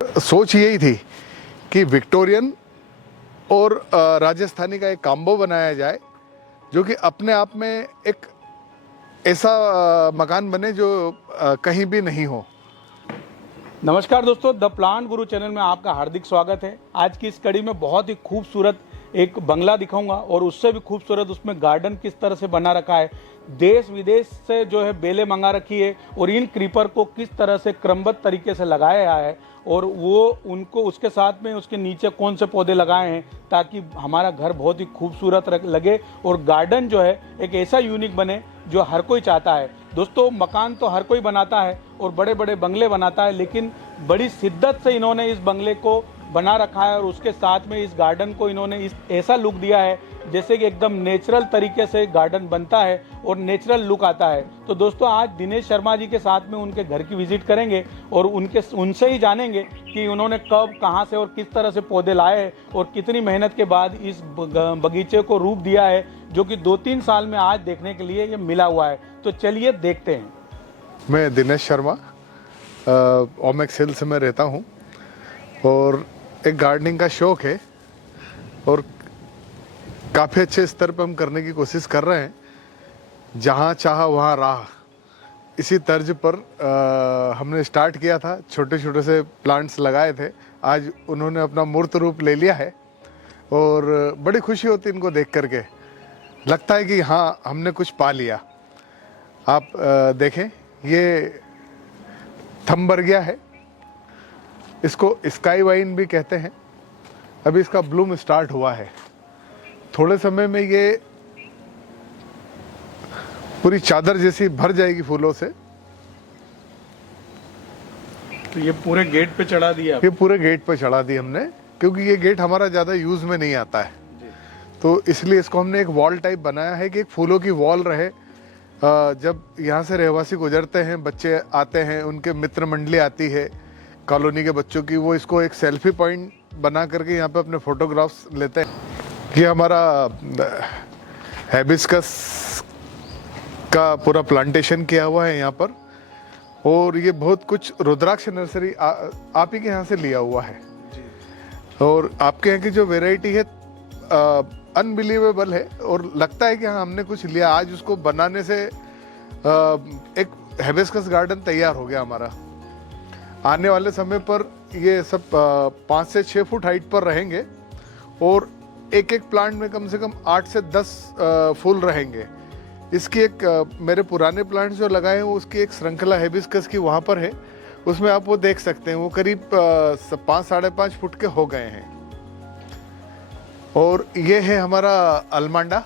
सोच यही थी कि विक्टोरियन और राजस्थानी का एक कॉम्बो बनाया जाए जो कि अपने आप में एक ऐसा मकान बने जो कहीं भी नहीं हो। नमस्कार दोस्तों, द प्लांट गुरु चैनल में आपका हार्दिक स्वागत है। आज की इस कड़ी में बहुत ही खूबसूरत एक बंगला दिखाऊंगा और उससे भी खूबसूरत उसमें गार्डन किस तरह से बना रखा है। देश विदेश से जो है बेलें मंगा रखी है और इन क्रीपर को किस तरह से क्रमबद्ध तरीके से लगाया है और वो उनको उसके साथ में उसके नीचे कौन से पौधे लगाए हैं ताकि हमारा घर बहुत ही खूबसूरत लगे और गार्डन जो है एक ऐसा यूनिक बने जो हर कोई चाहता है। दोस्तों, मकान तो हर कोई बनाता है और बड़े बड़े बंगले बनाता है, लेकिन बड़ी शिद्दत से इन्होंने इस बंगले को बना रखा है और उसके साथ में इस गार्डन को इन्होंने इस ऐसा लुक दिया है जैसे कि एकदम नेचुरल तरीके से गार्डन बनता है और नेचुरल लुक आता है। तो दोस्तों, आज दिनेश शर्मा जी के साथ में उनके घर की विजिट करेंगे और उनसे ही जानेंगे कि उन्होंने कब, कहां से और किस तरह से पौधे लाए और कितनी मेहनत के बाद इस बगीचे को रूप दिया है जो कि 2-3 साल में आज देखने के लिए ये मिला हुआ है। तो चलिए देखते हैं। मैं दिनेश शर्मा ओमेक्स हिल्स में रहता हूँ और एक गार्डनिंग का शौक है और काफ़ी अच्छे स्तर पर हम करने की कोशिश कर रहे हैं। जहाँ चाहा वहाँ राह, इसी तर्ज पर हमने स्टार्ट किया था। छोटे छोटे से प्लांट्स लगाए थे, आज उन्होंने अपना मूर्त रूप ले लिया है और बड़ी खुशी होती है इनको देख करके। लगता है कि हाँ, हमने कुछ पा लिया। आप देखें, ये थम्बर्गिया है, इसको स्काई वाइन भी कहते हैं। अभी इसका ब्लूम स्टार्ट हुआ है, थोड़े समय में ये पूरी चादर जैसी भर जाएगी फूलों से। तो ये पूरे गेट पे चढ़ा दिया? ये पूरे गेट पे चढ़ा दी हमने, क्योंकि ये गेट हमारा ज़्यादा यूज़ में नहीं आता है, तो इसलिए इसको हमने एक वॉल टाइप बनाया है कि एक फूलों की वॉल रहे। जब यहाँ से रहवासी गुजरते हैं, बच्चे आते हैं, उनके मित्र मंडली आती है कॉलोनी के बच्चों की, वो इसको एक सेल्फी पॉइंट बना करके यहाँ पे अपने फोटोग्राफ्स लेते हैं। ये हमारा हैबिस्कस का पूरा प्लांटेशन किया हुआ है यहाँ पर, और ये बहुत कुछ रुद्राक्ष नर्सरी आप ही के यहाँ से लिया हुआ है। और आपके यहाँ की जो वेराइटी है अनबिलीवेबल है और लगता है कि हाँ, हमने कुछ लिया। आज उसको बनाने से एक हैबिस्कस गार्डन तैयार हो गया हमारा। आने वाले समय पर ये सब 5 से 6 फुट हाइट पर रहेंगे और एक एक प्लांट में कम से कम 8 से 10 फूल रहेंगे। इसकी एक मेरे पुराने प्लांट्स जो लगाए हैं उसकी एक श्रृंखला हैबिस्कस की वहाँ पर है, उसमें आप वो देख सकते हैं। वो करीब 5-5.5 फुट के हो गए हैं। और ये है हमारा अलमांडा।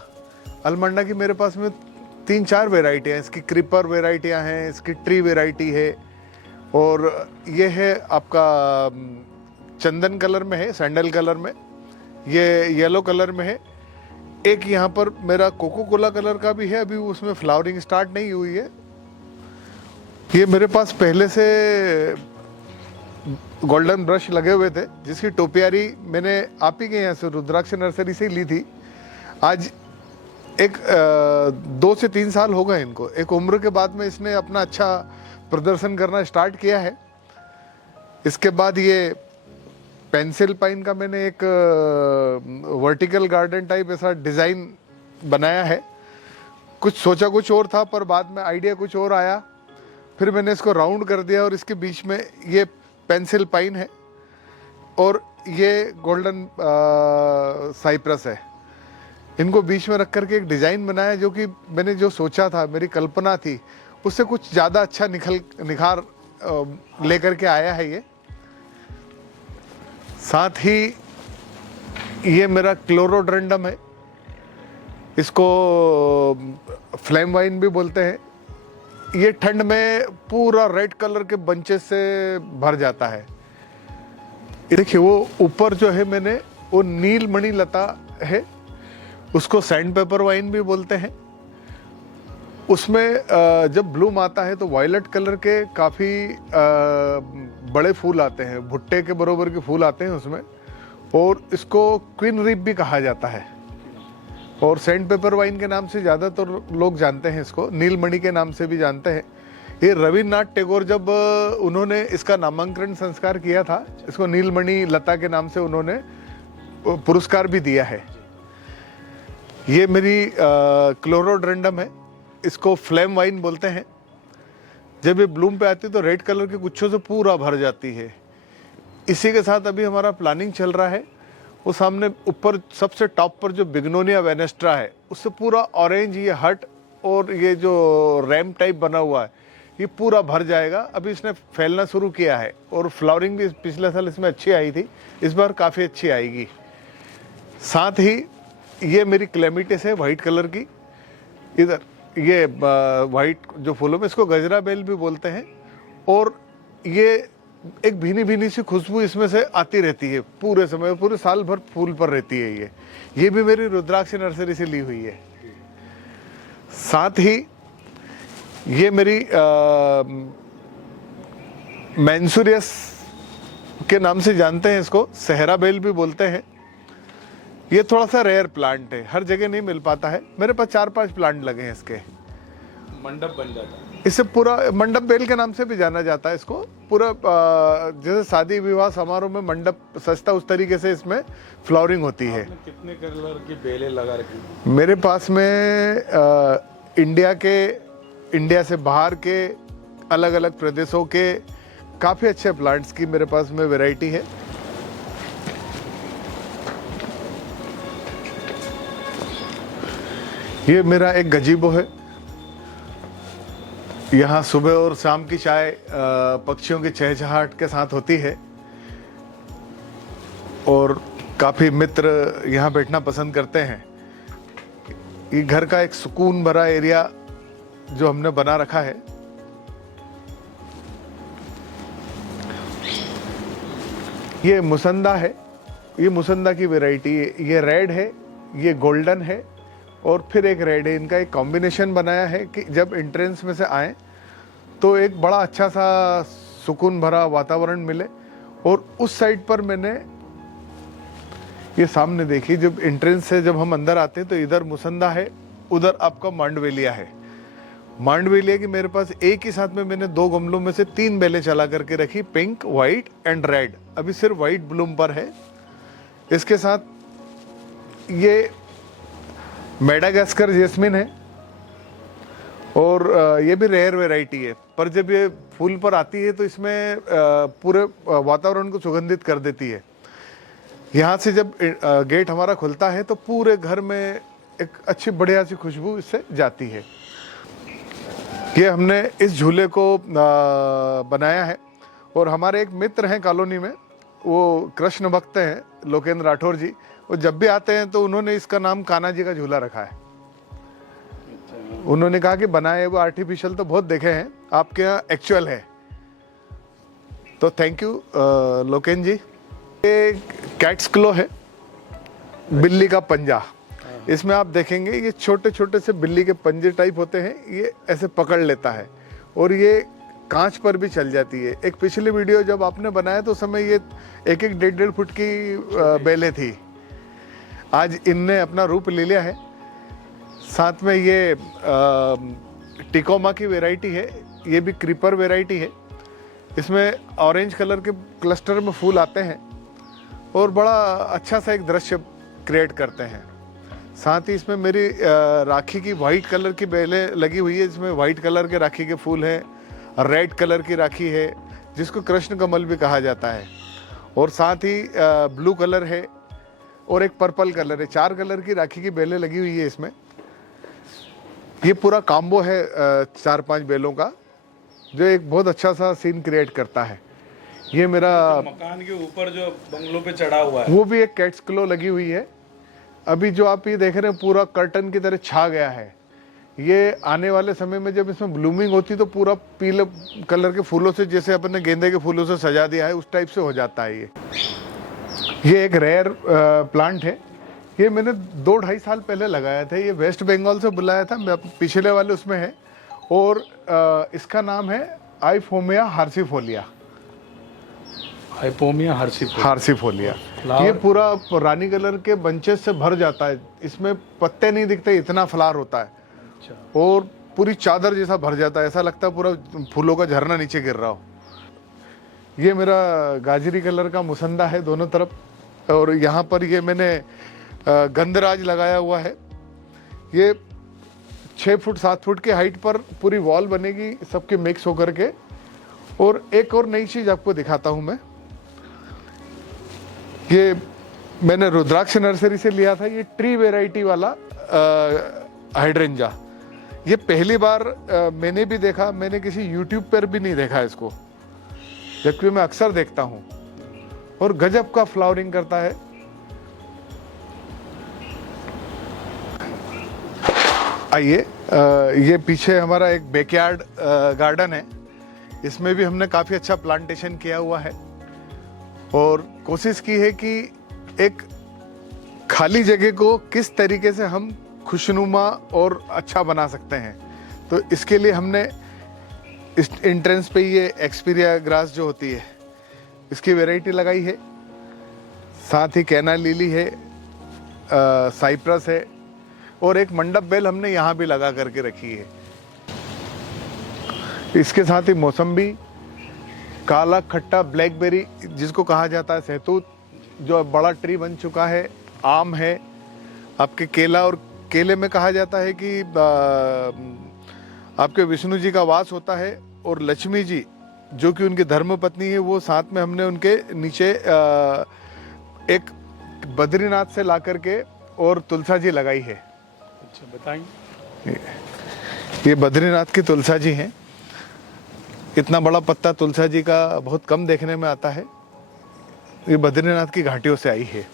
अलमांडा की मेरे पास में 3-4 वेराइटियाँ, इसकी क्रीपर वेराइटियाँ हैं, इसकी ट्री वेराइटी है, और ये है आपका चंदन कलर में है, सैंडल कलर में, ये येलो कलर में है। एक यहाँ पर मेरा कोको कोला कलर का भी है, अभी उसमें फ्लावरिंग स्टार्ट नहीं हुई है। ये मेरे पास पहले से गोल्डन ब्रश लगे हुए थे, जिसकी टोपियारी मैंने आप ही के यहाँ से रुद्राक्ष नर्सरी से ली थी। आज एक 2 से 3 साल हो गए इनको। एक उम्र के बाद में इसने अपना अच्छा प्रदर्शन करना स्टार्ट किया है। इसके बाद ये पेंसिल पाइन का मैंने एक वर्टिकल गार्डन टाइप ऐसा डिज़ाइन बनाया है। कुछ सोचा कुछ और था, पर बाद में आइडिया कुछ और आया, फिर मैंने इसको राउंड कर दिया और इसके बीच में ये पेंसिल पाइन है और ये गोल्डन साइप्रस है। इनको बीच में रख करके एक डिज़ाइन बनाया जो कि मैंने जो सोचा था, मेरी कल्पना थी, उससे कुछ ज़्यादा अच्छा निखार लेकर के आया है ये। साथ ही ये मेरा क्लोरोड्रेंडम है, इसको फ्लेम वाइन भी बोलते हैं। ये ठंड में पूरा रेड कलर के बंचेस से भर जाता है। देखिए, वो ऊपर जो है मैंने वो नीलमणि लता है, उसको सैंड पेपर वाइन भी बोलते हैं। उसमें जब ब्लूम आता है तो वायलेट कलर के काफ़ी बड़े फूल आते हैं, भुट्टे के बराबर के फूल आते हैं उसमें, और इसको क्वीन रिप भी कहा जाता है और सैंड पेपर वाइन के नाम से ज़्यादातर लोग जानते हैं इसको, नीलमणि के नाम से भी जानते हैं। ये रविन्द्रनाथ टैगोर जब उन्होंने इसका नामांकन संस्कार किया था, इसको नीलमणि लता के नाम से उन्होंने पुरस्कार भी दिया है। ये मेरी क्लोरोडेंड्रम है, इसको फ्लेम वाइन बोलते हैं। जब ये ब्लूम पे आती है तो रेड कलर के गुच्छों से पूरा भर जाती है। इसी के साथ अभी हमारा प्लानिंग चल रहा है, वो सामने ऊपर सबसे टॉप पर जो बिग्नोनिया वेनेस्ट्रा है उससे पूरा ऑरेंज ये हट और ये जो रैम्प टाइप बना हुआ है ये पूरा भर जाएगा। अभी इसने फैलना शुरू किया है और फ्लावरिंग भी पिछले साल इसमें अच्छी आई थी, इस बार काफ़ी अच्छी आएगी। साथ ही ये मेरी क्लेमिटिस है वाइट कलर की, इधर ये वाइट जो फूलों में, इसको गजरा बेल भी बोलते हैं। और ये एक भीनी भीनी सी खुशबू इसमें से आती रहती है पूरे समय, पूरे साल भर फूल पर रहती है। ये भी मेरी रुद्राक्ष नर्सरी से ली हुई है। साथ ही ये मेरी मैंसूरियस के नाम से जानते हैं, इसको सहरा बेल भी बोलते हैं। ये थोड़ा सा रेयर प्लांट है, हर जगह नहीं मिल पाता है। मेरे पास 4-5 प्लांट लगे हैं इसके। मंडप बन जाता है इसे पूरा मंडप बेल के नाम से भी जाना जाता है इसको। पूरा जैसे शादी विवाह समारोह में मंडप सजता उस तरीके से इसमें फ्लावरिंग होती है। कितने कलर की बेलें लगा रखी? मेरे पास में इंडिया से बाहर के अलग अलग प्रदेशों के काफ़ी अच्छे प्लांट्स की मेरे पास में वैरायटी है। ये मेरा एक गजीबो है। यहाँ सुबह और शाम की चाय पक्षियों की चहचहाहट के साथ होती है और काफ़ी मित्र यहाँ बैठना पसंद करते हैं। ये घर का एक सुकून भरा एरिया जो हमने बना रखा है। ये मुसंदा है, ये मुसंदा की वैरायटी है। ये रेड है, ये गोल्डन है और फिर एक रेड है। इनका एक कॉम्बिनेशन बनाया है कि जब एंट्रेंस में से आए तो एक बड़ा अच्छा सा सुकून भरा वातावरण मिले। और उस साइड पर मैंने ये सामने देखी, जब एंट्रेंस से जब हम अंदर आते हैं तो इधर मुसंदा है, उधर आपका मांडवेलिया है। मांडवेलिया की मेरे पास एक ही साथ में मैंने 2 गमलों में से 3 बेलें चला करके रखी, पिंक, वाइट एंड रेड। अभी सिर्फ वाइट ब्लूम पर है। इसके साथ ये मेडागास्कर जैस्मिन है और ये भी रेयर वैरायटी है, पर जब ये फूल पर आती है तो इसमें पूरे वातावरण को सुगंधित कर देती है। यहाँ से जब गेट हमारा खुलता है तो पूरे घर में एक अच्छी बढ़िया सी खुशबू इससे जाती है। ये हमने इस झूले को बनाया है और हमारे एक मित्र हैं कॉलोनी में, वो कृष्ण भक्त हैं, लोकेंद्र राठौर जी। वो जब भी आते हैं तो उन्होंने इसका नाम कान्हा जी का झूला रखा है। उन्होंने कहा कि बनाए वो आर्टिफिशियल तो बहुत देखे हैं, आपके यहाँ एक्चुअल है। तो थैंक यू लोकेन जी। ये कैट्स क्लो है, बिल्ली का पंजा। इसमें आप देखेंगे ये छोटे छोटे से बिल्ली के पंजे टाइप होते हैं, ये ऐसे पकड़ लेता है और ये कांच पर भी चल जाती है। एक पिछली वीडियो जब आपने बनाया तो उस समय ये 1-1, 1.5 फुट की बेलें थी। आज इनने अपना रूप ले लिया है। साथ में ये टिकोमा की वैरायटी है, ये भी क्रीपर वैरायटी है। इसमें ऑरेंज कलर के क्लस्टर में फूल आते हैं और बड़ा अच्छा सा एक दृश्य क्रिएट करते हैं। साथ ही इसमें मेरी राखी की वाइट कलर की बेलें लगी हुई है, जिसमें वाइट कलर के राखी के फूल हैं, रेड कलर की राखी है जिसको कृष्ण कमल भी कहा जाता है, और साथ ही ब्लू कलर है और एक पर्पल कलर है। 4 कलर की राखी की बेलें लगी हुई है इसमें। ये पूरा कॉम्बो है 4-5 बेलों का, जो एक बहुत अच्छा सा सीन क्रिएट करता है। ये मेरा मकान के ऊपर जो बंगलों पे चढ़ा हुआ है वो भी एक कैट्स क्लो लगी हुई है। अभी जो आप ये देख रहे हैं पूरा कर्टन की तरह छा गया है। ये आने वाले समय में जब इसमें ब्लूमिंग होती तो पूरा पीले कलर के फूलों से, जैसे अपन ने गेंदे के फूलों से सजा दिया है, उस टाइप से हो जाता है। ये एक रेयर प्लांट है। ये मैंने 2-2.5 साल पहले लगाया था। ये वेस्ट बंगाल से बुलाया था, मैं पिछले वाले उसमें है। और इसका नाम है आइफोमिया हार्सिफोलिया। हाइपोमिया हार्सिफोलिया। ये पूरा रानी कलर के बंचेस से भर जाता है। इसमें पत्ते नहीं दिखते, इतना फ्लावर होता है। अच्छा। और पूरी चादर जैसा भर जाता है, ऐसा लगता है पूरा फूलों का झरना नीचे गिर रहा हो। ये मेरा गाजरी कलर का मुसंदा है दोनों तरफ, और यहाँ पर ये मैंने गंधराज लगाया हुआ है। ये 6 फुट 7 फुट की हाइट पर पूरी वॉल बनेगी सबके मिक्स होकर के। और एक और नई चीज आपको दिखाता हूं मैं, ये मैंने रुद्राक्ष नर्सरी से लिया था, ये ट्री वेराइटी वाला हाइड्रेंजा। ये पहली बार मैंने भी देखा, मैंने किसी यूट्यूब पर भी नहीं देखा इसको, जबकि मैं अक्सर देखता हूं, और गजब का फ्लावरिंग करता है। आइए, ये पीछे हमारा एक बैकयार्ड गार्डन है, इसमें भी हमने काफ़ी अच्छा प्लांटेशन किया हुआ है और कोशिश की है कि एक खाली जगह को किस तरीके से हम खुशनुमा और अच्छा बना सकते हैं। तो इसके लिए हमने इस एंट्रेंस पे ये एक्सपीरिया ग्रास जो होती है इसकी वैरायटी लगाई है, साथ ही कैना लिली है, साइप्रस है, और एक मंडप बेल हमने यहाँ भी लगा करके रखी है। इसके साथ ही मौसम्बी, काला खट्टा ब्लैकबेरी जिसको कहा जाता है सहतूत, जो बड़ा ट्री बन चुका है, आम है, आपके केला, और केले में कहा जाता है कि आपके विष्णु जी का वास होता है, और लक्ष्मी जी जो कि उनकी धर्मपत्नी है, वो साथ में हमने उनके नीचे एक बद्रीनाथ से ला करके और तुलसा जी लगाई है। अच्छा, बताएंगे। ये बद्रीनाथ की तुलसा जी हैं। इतना बड़ा पत्ता तुलसा जी का बहुत कम देखने में आता है। ये बद्रीनाथ की घाटियों से आई है,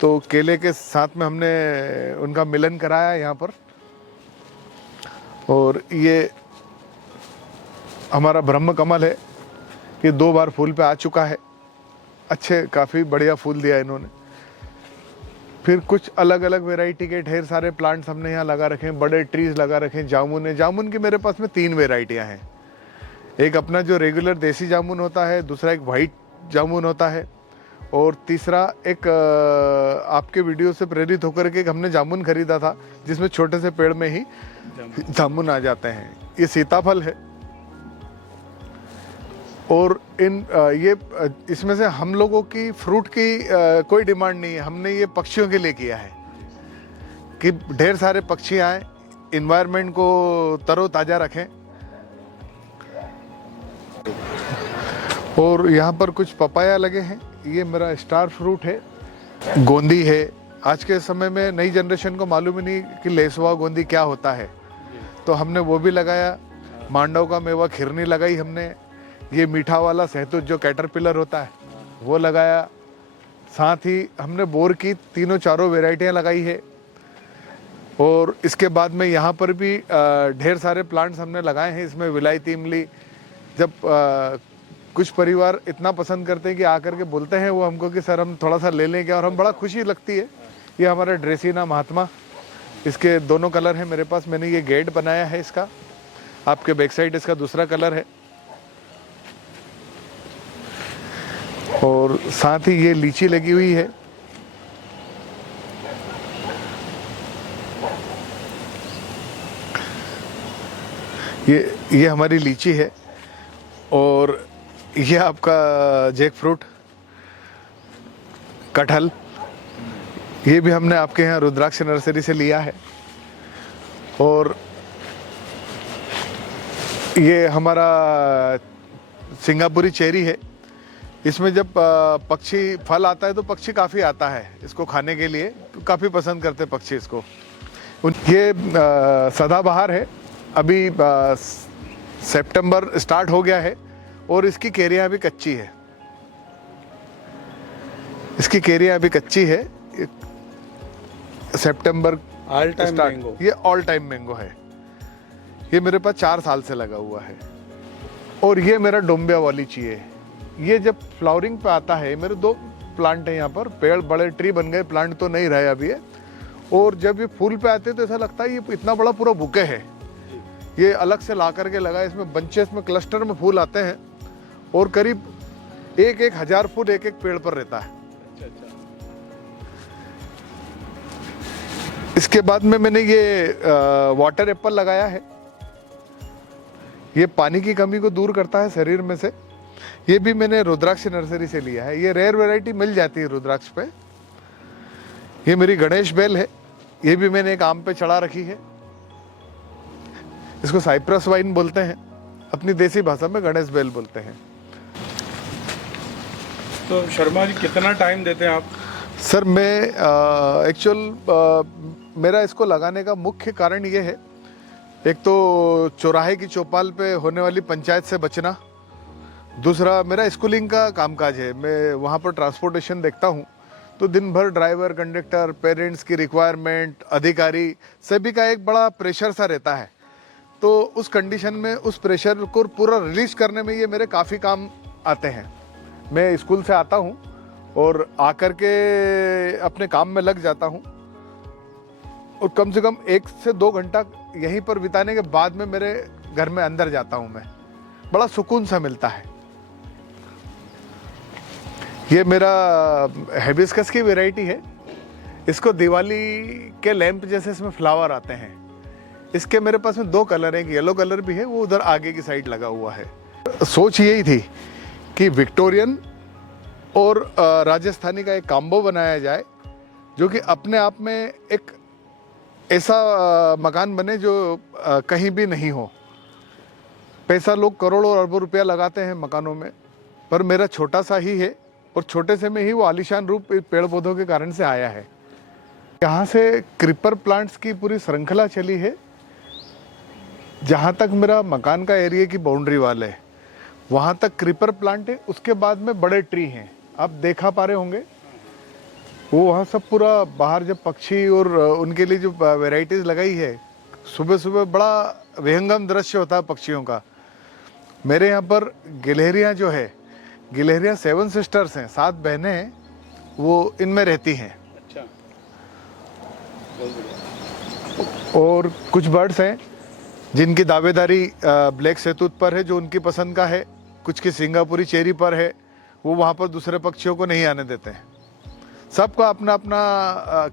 तो केले के साथ में हमने उनका मिलन कराया यहाँ पर। और ये हमारा ब्रह्म कमल है, ये 2 बार फूल पे आ चुका है, अच्छे काफ़ी बढ़िया फूल दिया इन्होंने। फिर कुछ अलग अलग वैरायटी के ढेर सारे प्लांट्स हमने यहाँ लगा रखे हैं, बड़े ट्रीज लगा रखे हैं। जामुन है, जामुन की मेरे पास में 3 वैरायटियाँ हैं। एक अपना जो रेगुलर देसी जामुन होता है, दूसरा एक वाइट जामुन होता है, और तीसरा एक आपके वीडियो से प्रेरित होकर के एक हमने जामुन खरीदा था जिसमें छोटे से पेड़ में ही जामुन आ जाते हैं। ये सीताफल है, और ये इसमें से हम लोगों की फ्रूट की कोई डिमांड नहीं है, हमने ये पक्षियों के लिए किया है कि ढेर सारे पक्षी आए, इन्वायरमेंट को तरोताजा रखें। और यहाँ पर कुछ पपाया लगे हैं, ये मेरा स्टार फ्रूट है। गोंदी है, आज के समय में नई जनरेशन को मालूम ही नहीं कि लेसवा गोंदी क्या होता है, तो हमने वो भी लगाया। मांडव का मेवा खिरनी लगाई हमने। ये मीठा वाला सहतूत जो कैटरपिलर होता है वो लगाया। साथ ही हमने बोर की 3-4 वैरायटियाँ लगाई है। और इसके बाद में यहाँ पर भी ढेर सारे प्लांट्स हमने लगाए हैं। इसमें विलायती इमली, जब कुछ परिवार इतना पसंद करते हैं कि आकर के बोलते हैं वो हमको कि सर हम थोड़ा सा ले लेंगे, और हम बड़ा खुशी लगती है। ये हमारा ड्रेसिना महात्मा, इसके 2 कलर हैं मेरे पास। मैंने ये गेट बनाया है इसका, आपके बैक साइड इसका दूसरा कलर है। और साथ ही ये लीची लगी हुई है। ये हमारी लीची है, और ये आपका जैक फ्रूट, कटहल, ये भी हमने आपके यहाँ रुद्राक्ष नर्सरी से लिया है। और ये हमारा सिंगापुरी चेरी है। इसमें जब पक्षी फल आता है तो पक्षी काफ़ी आता है इसको खाने के लिए, काफ़ी पसंद करते हैं पक्षी इसको। ये सदाबहार है, अभी सितंबर स्टार्ट हो गया है, और इसकी कैरियाँ अभी कच्ची है। इसकी कैरियाँ अभी कच्ची है। सितंबर ऑल टाइम स्टार्ट, मैंगो। ये ऑल टाइम मैंगो है। ये मेरे पास 4 साल से लगा हुआ है। और ये मेरा डोम्बिया वाली ची है। ये जब फ्लावरिंग पे आता है, मेरे 2 प्लांट है यहाँ पर, पेड़ बड़े ट्री बन गए, प्लांट तो नहीं रहे अभी है। और जब ये फूल पे आते हैं तो ऐसा लगता है ये इतना बड़ा पूरा बुके है। ये अलग से ला करके लगा, इसमें बंचेस में क्लस्टर में फूल आते हैं, और करीब 1-1 हजार फूल एक पेड़ पर रहता है। इसके बाद में मैंने ये वाटर एप्पल लगाया है। ये पानी की कमी को दूर करता है शरीर में से। ये भी मैंने रुद्राक्ष नर्सरी से लिया है। ये रेयर वैरायटी मिल जाती है रुद्राक्ष पे। ये मेरी गणेश बेल है, ये भी मैंने एक आम पे चढ़ा रखी है। इसको साइप्रस वाइन बोलते हैं, अपनी देसी भाषा में गणेश बेल बोलते हैं। तो शर्मा जी कितना टाइम देते हैं आप? सर मैं मेरा इसको लगाने का मुख्य कारण ये है, एक तो चौराहे की चौपाल पे होने वाली पंचायत से बचना, दूसरा मेरा स्कूलिंग का कामकाज है। मैं वहाँ पर ट्रांसपोर्टेशन देखता हूँ, तो दिन भर ड्राइवर, कंडक्टर, पेरेंट्स की रिक्वायरमेंट, अधिकारी सभी का एक बड़ा प्रेशर सा रहता है। तो उस कंडीशन में उस प्रेशर को पूरा रिलीज करने में ये मेरे काफ़ी काम आते हैं। मैं स्कूल से आता हूँ और आकर के अपने काम में लग जाता हूँ, और कम से कम 1 से 2 घंटा यहीं पर बिताने के बाद में मेरे घर में अंदर जाता हूँ मैं। बड़ा सुकून सा मिलता है। ये मेरा हिबिस्कस की वैरायटी है। इसको दिवाली के लैंप जैसे इसमें फ्लावर आते हैं। इसके मेरे पास में 2 कलर हैं, एक येलो कलर भी है, वो उधर आगे की साइड लगा हुआ है। सोच यही थी कि विक्टोरियन और राजस्थानी का एक कॉम्बो बनाया जाए, जो कि अपने आप में एक ऐसा मकान बने जो कहीं भी नहीं हो। पैसा लोग करोड़ों और अरबों रुपया लगाते हैं मकानों में, पर मेरा छोटा सा ही है, और छोटे से में ही वो आलीशान रूप पेड़ पौधों के कारण से आया है। यहाँ से क्रीपर प्लांट्स की पूरी श्रृंखला चली है। जहाँ तक मेरा मकान का एरिया की बाउंड्री वाल है, वहाँ तक क्रीपर प्लांट है। उसके बाद में बड़े ट्री हैं, आप देखा पा रहे होंगे। वो वहाँ सब पूरा बाहर जब पक्षी और उनके लिए जो वैरायटीज़ लगाई है, सुबह सुबह बड़ा विहंगम दृश्य होता है पक्षियों का। मेरे यहाँ पर गिलहरियाँ जो है, गिलहरियाँ 7 सिस्टर्स हैं, 7 बहनें हैं, वो इनमें रहती हैं। अच्छा, बहुत बढ़िया। और कुछ बर्ड्स हैं जिनकी दावेदारी ब्लैक शहतूत पर है, जो उनकी पसंद का है। कुछ की सिंगापुरी चेरी पर है, वो वहाँ पर दूसरे पक्षियों को नहीं आने देते हैं। सबका अपना अपना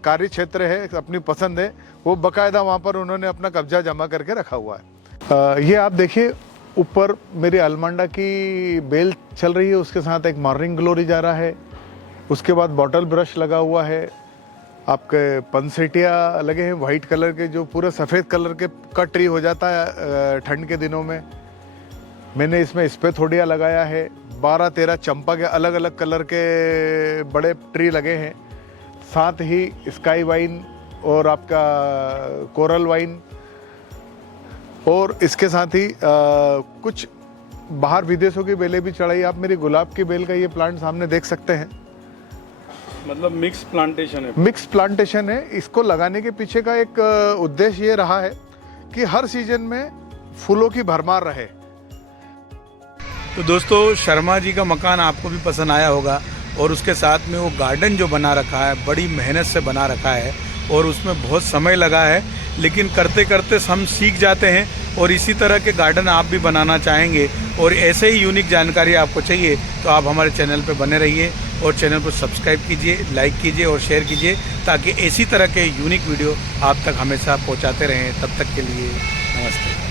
कार्य क्षेत्र है, अपनी पसंद है। वो बाकायदा वहाँ पर उन्होंने अपना कब्जा जमा करके रखा हुआ है। ये आप देखिए, ऊपर मेरी अलमांडा की बेल चल रही है, उसके साथ एक मॉर्निंग ग्लोरी जा रहा है। उसके बाद बॉटल ब्रश लगा हुआ है, आपके पंसेटिया लगे हैं वाइट कलर के, जो पूरा सफ़ेद कलर के का ट्री हो जाता है ठंड के दिनों में। मैंने इसमें स्पेथोडिया लगाया है। 12-13 चंपा के अलग अलग कलर के बड़े ट्री लगे हैं। साथ ही स्काई वाइन और आपका कोरल वाइन, और इसके साथ ही कुछ बाहर विदेशों की बेलें भी चढ़ाई। आप मेरी गुलाब की बेल का ये प्लांट सामने देख सकते हैं। मतलब मिक्स प्लांटेशन है? मिक्स प्लांटेशन है। इसको लगाने के पीछे का एक उद्देश्य ये रहा है कि हर सीजन में फूलों की भरमार रहे। तो दोस्तों, शर्मा जी का मकान आपको भी पसंद आया होगा, और उसके साथ में वो गार्डन जो बना रखा है, बड़ी मेहनत से बना रखा है, और उसमें बहुत समय लगा है, लेकिन करते करते हम सीख जाते हैं। और इसी तरह के गार्डन आप भी बनाना चाहेंगे और ऐसे ही यूनिक जानकारी आपको चाहिए, तो आप हमारे चैनल पर बने रहिए और चैनल को सब्सक्राइब कीजिए, लाइक कीजिए और शेयर कीजिए, ताकि इसी तरह के यूनिक वीडियो आप तक हमेशा पहुंचाते रहें। तब तक के लिए नमस्ते।